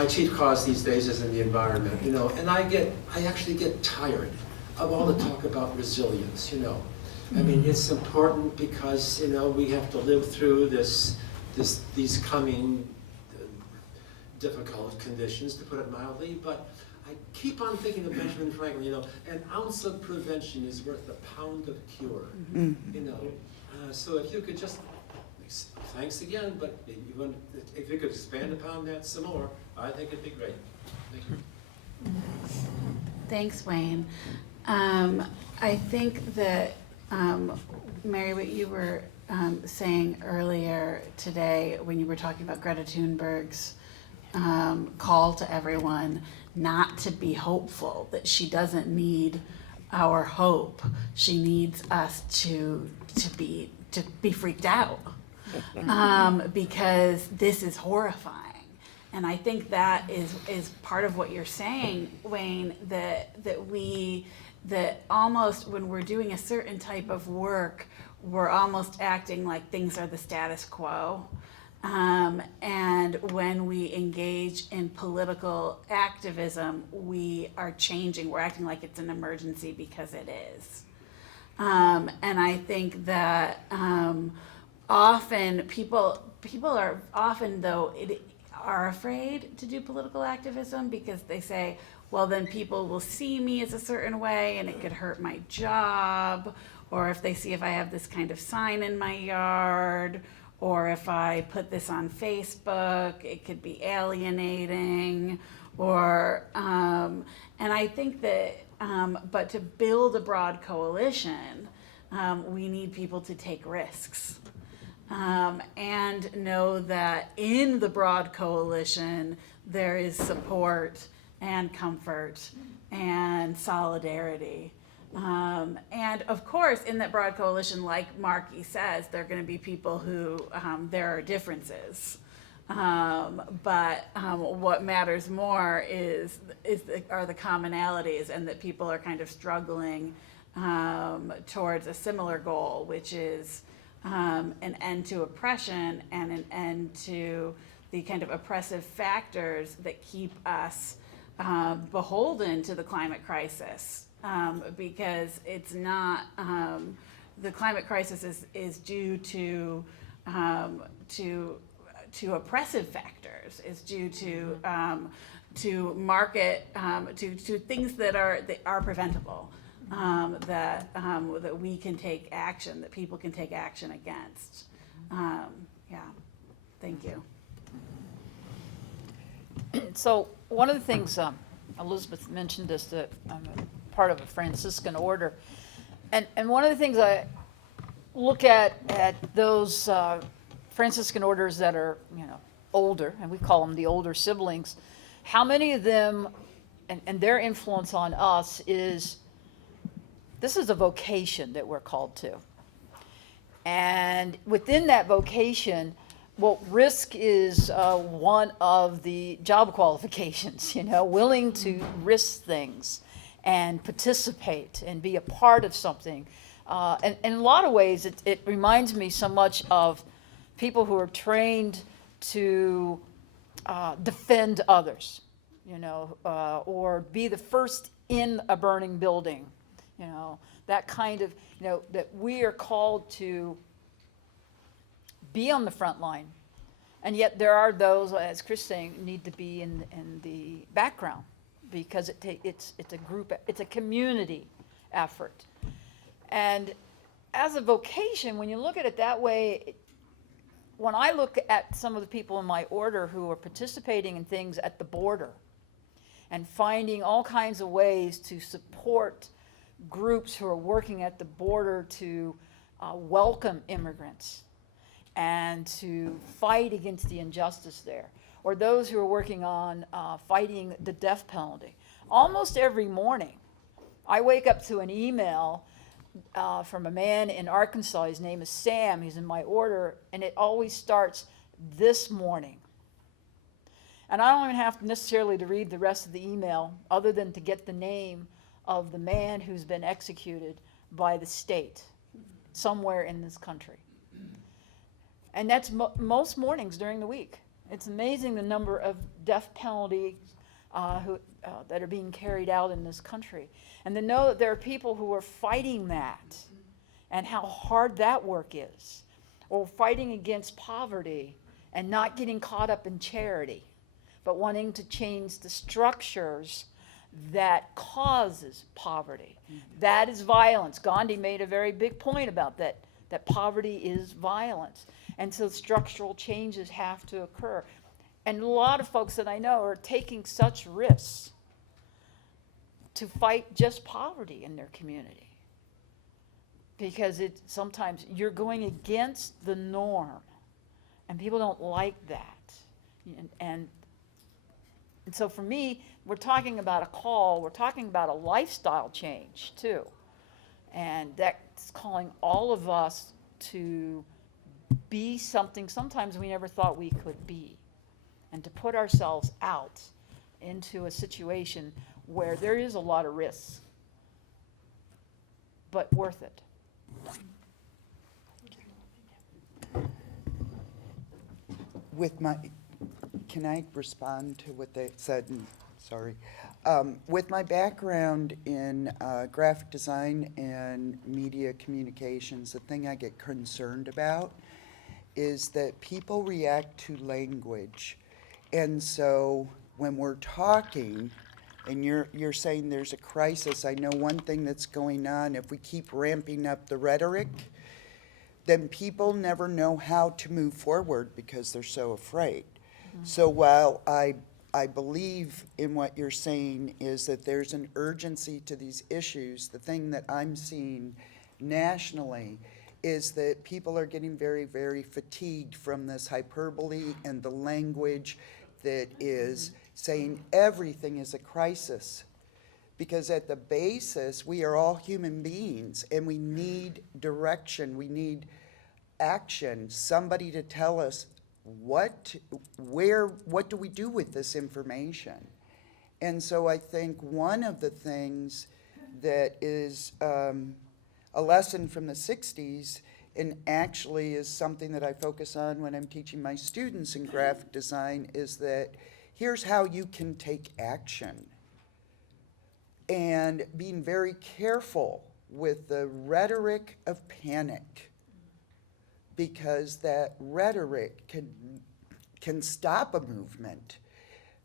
chief cause these days is in the environment, and I actually get tired of all the talk about resilience, I mean, it's important because, we have to live through these coming difficult conditions, to put it mildly, but I keep on thinking of Benjamin Franklin, an ounce of prevention is worth a pound of cure, so if you could just, thanks again, but if you could expand upon that some more, I think it'd be great. Thank you. Thanks, Wayne. I think that, Mary, what you were saying earlier today when you were talking about Greta Thunberg's call to everyone not to be hopeful, that she doesn't need our hope. She needs us to be freaked out because this is horrifying. And I think that is part of what you're saying, Wayne, that almost when we're doing a certain type of work, we're almost acting like things are the status quo. And when we engage in political activism, we are changing. We're acting like it's an emergency because it is. And I think that often people are often, though, are afraid to do political activism because they say, well, then people will see me as a certain way and it could hurt my job, or if they see if I have this kind of sign in my yard, or if I put this on Facebook, it could be alienating, or, and I think that, but to build a broad coalition, we need people to take risks. And know that in the broad coalition, there is support and comfort and solidarity. And of course, in that broad coalition, like Markie says, there are going to be people who, there are differences. But what matters more are the commonalities, and that people are kind of struggling towards a similar goal, which is an end to oppression and an end to the kind of oppressive factors that keep us beholden to the climate crisis, because it's not, the climate crisis is due to oppressive factors, is due to market, to things that are preventable, that we can take action, that people can take action against. Yeah, thank you. So one of the things, Elizabeth mentioned is that I'm a part of a Franciscan order. And one of the things I look at those Franciscan orders that are, older, and we call them the older siblings, how many of them, and their influence on us is, this is a vocation that we're called to. And within that vocation, well, risk is one of the job qualifications, willing to risk things and participate and be a part of something. And in a lot of ways, it reminds me so much of people who are trained to defend others, or be the first in a burning building, that kind of, that we are called to be on the front line. And yet there are those, as Chris saying, need to be in the background, because it's a group, it's a community effort. And as a vocation, when you look at it that way, when I look at some of the people in my order who are participating in things at the border and finding all kinds of ways to support groups who are working at the border to welcome immigrants and to fight against the injustice there, or those who are working on fighting the death penalty. Almost every morning, I wake up to an email from a man in Arkansas. His name is Sam. He's in my order, and it always starts, "This morning." And I don't even have necessarily to read the rest of the email, other than to get the name of the man who's been executed by the state somewhere in this country. And that's most mornings during the week. It's amazing the number of death penalty that are being carried out in this country. And to know that there are people who are fighting that, and how hard that work is, or fighting against poverty and not getting caught up in charity, but wanting to change the structures that causes poverty. That is violence. Gandhi made a very big point about that poverty is violence. And so structural changes have to occur. And a lot of folks that I know are taking such risks to fight just poverty in their community. Because sometimes you're going against the norm, and people don't like that. And so for me, we're talking about a call, we're talking about a lifestyle change too. And that's calling all of us to be something sometimes we never thought we could be, and to put ourselves out into a situation where there is a lot of risks, but worth it. Can I respond to what they said? Sorry. With my background in graphic design and media communications, the thing I get concerned about is that people react to language. And so when we're talking, and you're saying there's a crisis, I know one thing that's going on, if we keep ramping up the rhetoric, then people never know how to move forward because they're so afraid. Mm-hmm. So while I believe in what you're saying is that there's an urgency to these issues, the thing that I'm seeing nationally is that people are getting very, very fatigued from this hyperbole and the language that is saying everything is a crisis. Because at the basis, we are all human beings, and we need direction, we need action, somebody to tell us what do we do with this information. And so I think one of the things that is a lesson from the 60s and actually is something that I focus on when I'm teaching my students in graphic design, is that here's how you can take action. And being very careful with the rhetoric of panic, because that rhetoric can stop a movement.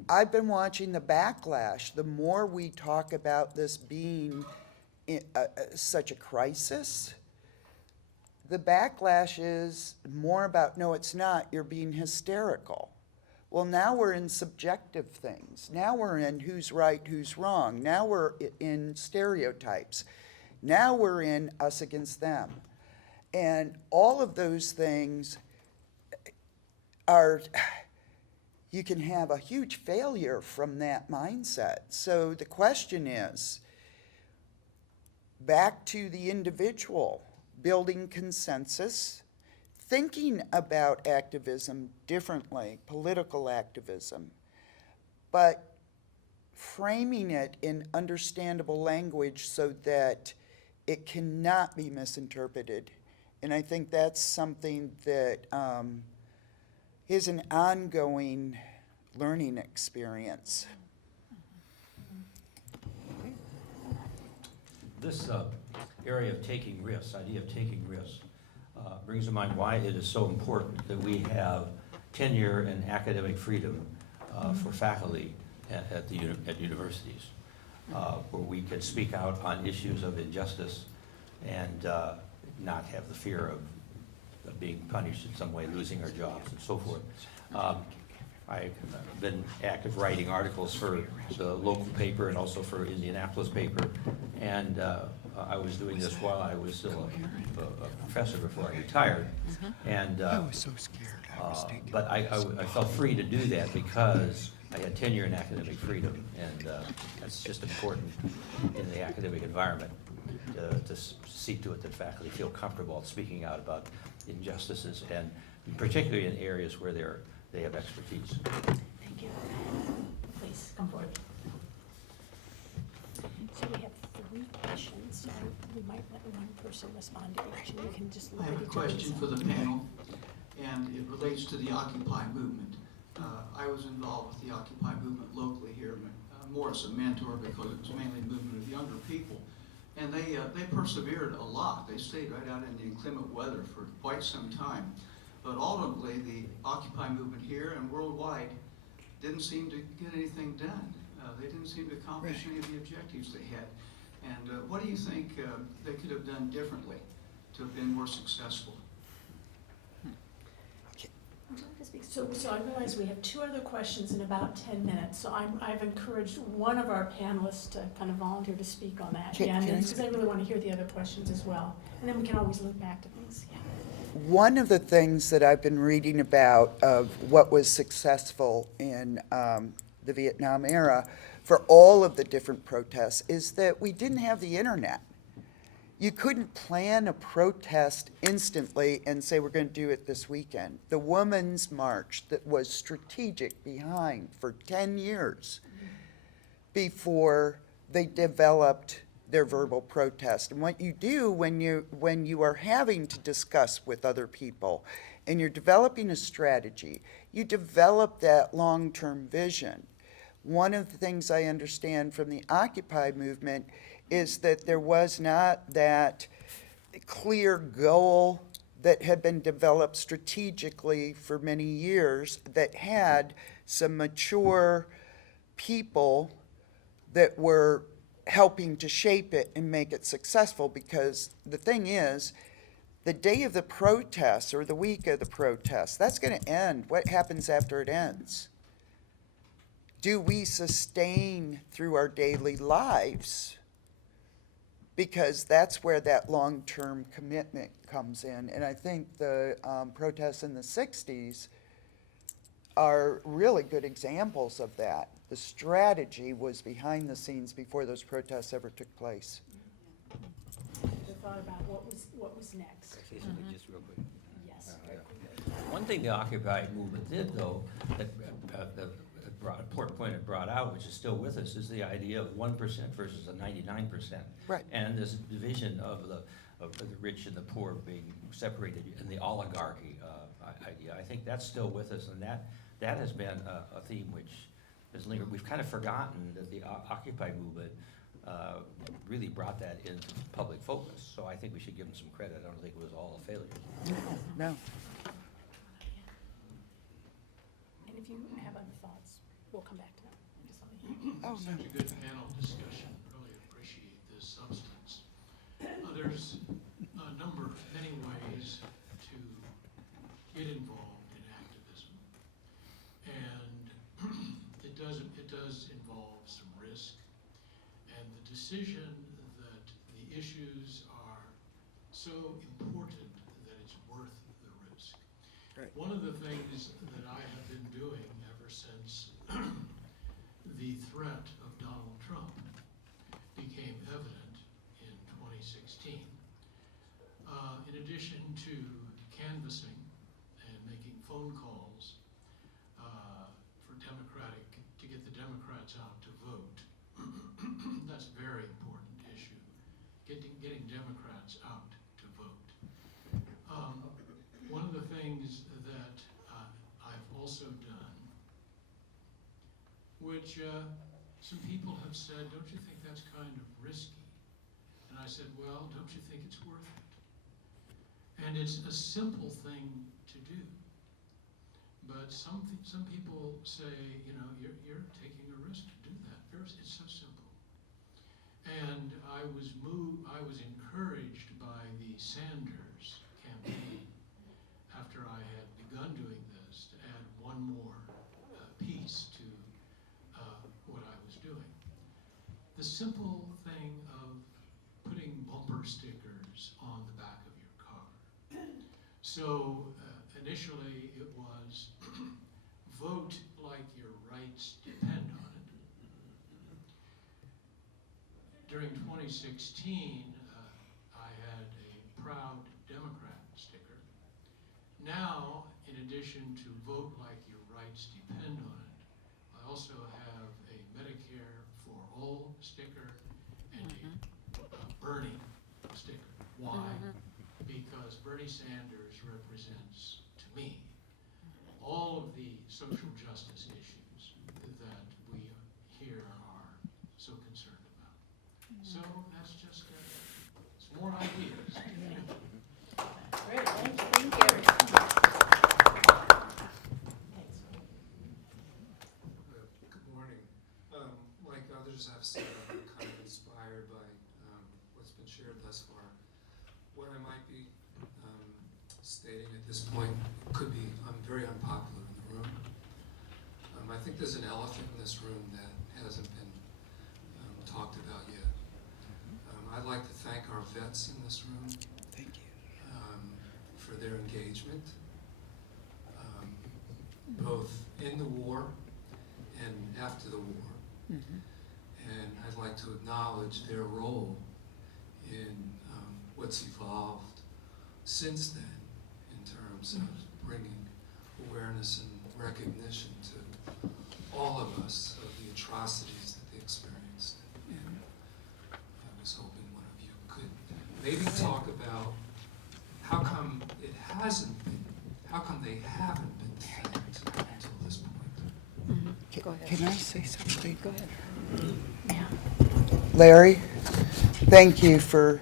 I've been watching the backlash. The more we talk about this being such a crisis, the backlash is more about, no, it's not, you're being hysterical. Well, now we're in subjective things. Now we're in who's right, who's wrong. Now we're in stereotypes. Now we're in us against them. And all of those things are, you can have a huge failure from that mindset. So the question is, back to the individual, building consensus, thinking about activism differently, political activism, but framing it in understandable language so that it cannot be misinterpreted. And I think that's something that is an ongoing learning experience. This area of taking risks, idea of taking risks, brings to mind why it is so important that we have tenure and academic freedom for faculty at universities, where we can speak out on issues of injustice and not have the fear of being punished in some way, losing our jobs and so forth. I've been active writing articles for the local paper and also for Indianapolis paper, and I was doing this while I was still a professor before I retired. And I was so scared. but I felt free to do that because I had tenure and academic freedom, and that's just important in the academic environment to see to it that faculty feel comfortable speaking out about injustices, and particularly in areas where they have expertise. Thank you. Please, come forward. So we have 3 questions, so we might let one person respond to each, and you can just I look have at a each question for other's. the panel, and it relates to the Occupy movement. I was involved with the Occupy movement locally here, more as a mentor because it was mainly a movement of younger people. And they persevered a lot. They stayed right out in the inclement weather for quite some time. But ultimately, the Occupy movement here and worldwide didn't seem to get anything done. They didn't seem to accomplish any of the objectives they had. And what do you think they could have done differently to have been more successful? So I realize we have 2 other questions in about 10 minutes, so I've encouraged one of our panelists to kind of volunteer to speak on that. Can I Because I really want to hear the other questions as well, and then we can always look back to things. Yeah. One of the things that I've been reading about of what was successful in the Vietnam era for all of the different protests is that we didn't have the internet. You couldn't plan a protest instantly and say, we're going to do it this weekend. The Women's March that was strategic behind for 10 years before they developed their verbal protest. And what you do when you are having to discuss with other people and you're developing a strategy, you develop that long-term vision. One of the things I understand from the Occupy movement is that there was not that clear goal that had been developed strategically for many years that had some mature people that were helping to shape it and make it successful. Because the thing is, the day of the protest or the week of the protest, that's going to end. What happens after it ends? Do we sustain through our daily lives? Because that's where that long-term commitment comes in. And I think the protests in the 60s are really good examples of that. The strategy was behind the scenes before those protests ever took place. The thought about what was next. Say something just real quick. Yes. One thing the Occupy movement did, though, that important point it brought out, which is still with us, is the idea of 1% versus a 99%. Right. And this division of the rich and the poor being separated, and the oligarchy idea. I think that's still with us, and that has been a theme which has lingered. We've kind of forgotten that the Occupy movement really brought that into public focus. So I think we should give them some credit. I don't think it was all a failure. No. And if you have other thoughts, we'll come back to them. Just let me know. Oh, no. Such a good panel discussion. Really appreciate this substance. There's many ways to get involved in activism, and it does involve some risk, and the decision that the issues are so important that it's worth the risk. Right. One of the things that I have been doing ever since the threat of Donald Trump became evident in 2016, in addition to canvassing and making phone calls to get the Democrats out to vote. That's a very important issue, getting Democrats out to vote. One of the things that I've also done, which some people have said, don't you think that's kind of risky? And I said, well, don't you think it's worth it? And it's a simple thing to do. But some people say, you know, you're taking a risk to do that. It's so simple. And I was encouraged by the Sanders campaign after I had begun doing this to add one more piece to what I was doing. The simple thing of putting bumper stickers on the back of your car. So initially it was vote like your rights depend on it. During 2016, I had a Proud Democrat sticker. Now, in addition to vote like your rights depend on it, I also have a Medicare for All sticker and a Bernie sticker. Why? Because Bernie Sanders represents, to me, all of the social justice issues that we here are so concerned about. So that's just some more ideas. Great, thank you. Good morning. Like others have said, I'm kind of inspired by what's been shared thus far. What I might be stating at this point could be very unpopular in the room. I think there's an elephant in this room that hasn't been talked about yet. I'd like to thank our vets in this room. Thank you. For their engagement, both in the war and after the war. And I'd like to acknowledge their role in what's evolved since then in terms of bringing awareness and recognition to all of us of the atrocities that they experienced. And I was hoping one of you could maybe talk about how come it hasn't been, how come they haven't been thanked until this point. Go ahead. Can I say something? Go ahead. Larry, thank you for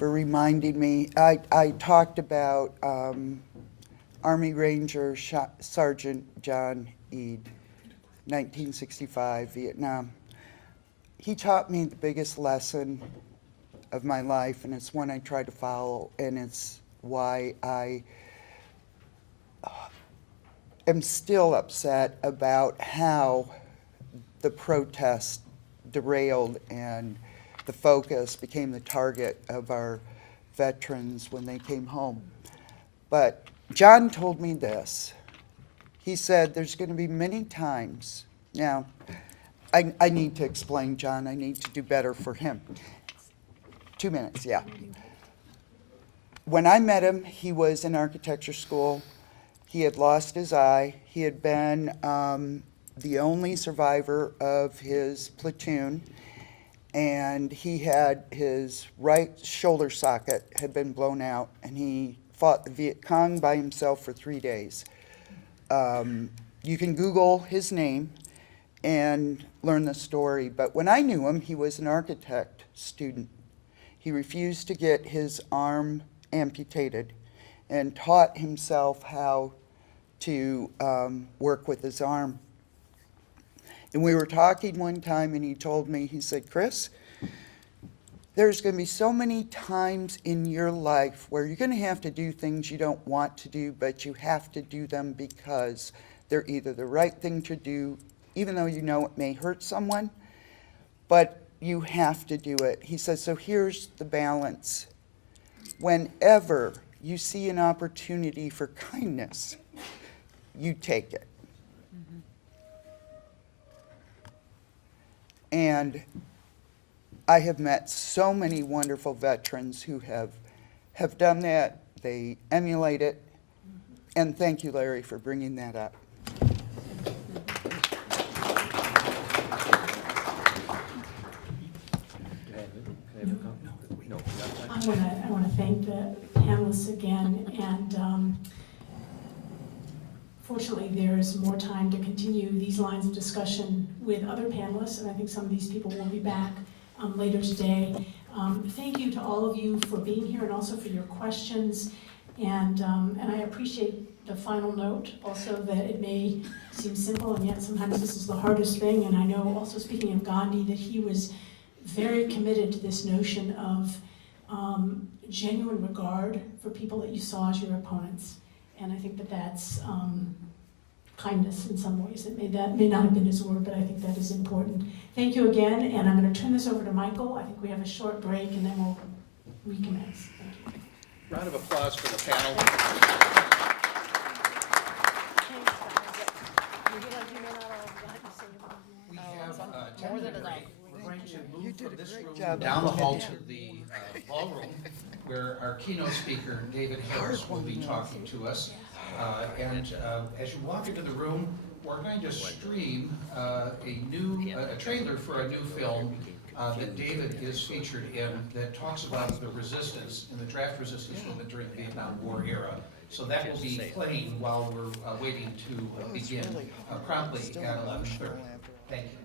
reminding me. I talked about Army Ranger Sergeant John Eade, 1965, Vietnam. He taught me the biggest lesson of my life, and it's one I try to follow, and it's why I am still upset about how the protest derailed and the focus became the target of our veterans when they came home. But John told me this. He said there's going to be many times. Now, I need to explain, John. I need to do better for him. 2 minutes, yeah. When I met him, he was in architecture school. He had lost his eye. He had been the only survivor of his platoon, and he had his right shoulder socket had been blown out, and he fought the Viet Cong by himself for 3 days. You can Google his name and learn the story, but when I knew him, he was an architect student. He refused to get his arm amputated and taught himself how to work with his arm. And we were talking one time, and he told me, he said, Chris, there's going to be so many times in your life where you're going to have to do things you don't want to do, but you have to do them because they're either the right thing to do, even though you know it may hurt someone, but you have to do it. He says, so here's the balance. Whenever you see an opportunity for kindness, you take it. And I have met so many wonderful veterans who have done that. They emulate it. And thank you, Larry, for bringing that up. I want to thank the panelists again, and fortunately there's more time to continue these lines of discussion with other panelists, and I think some of these people will be back later today. Thank you to all of you for being here and also for your questions, and I appreciate the final note also that it may seem simple, and yet sometimes this is the hardest thing, and I know also speaking of Gandhi that he was very committed to this notion of genuine regard for people that you saw as your opponents. And I think that that's kindness in some ways. That may not have been his word, but I think that is important. Thank you again, and I'm going to turn this over to Michael. I think we have a short break, and then we'll recommence. Thank you. Round of applause for the panel. We have 10 minutes break. We're going to move from this room down the hall to the ballroom, where our keynote speaker, David Harris, will be talking to us. As you walk into the room, we're going to stream a trailer for a new film that David is featured in that talks about the resistance and the draft resistance movement during the Vietnam War era. So that will be playing while we're waiting to begin promptly at 11:30. Thank you.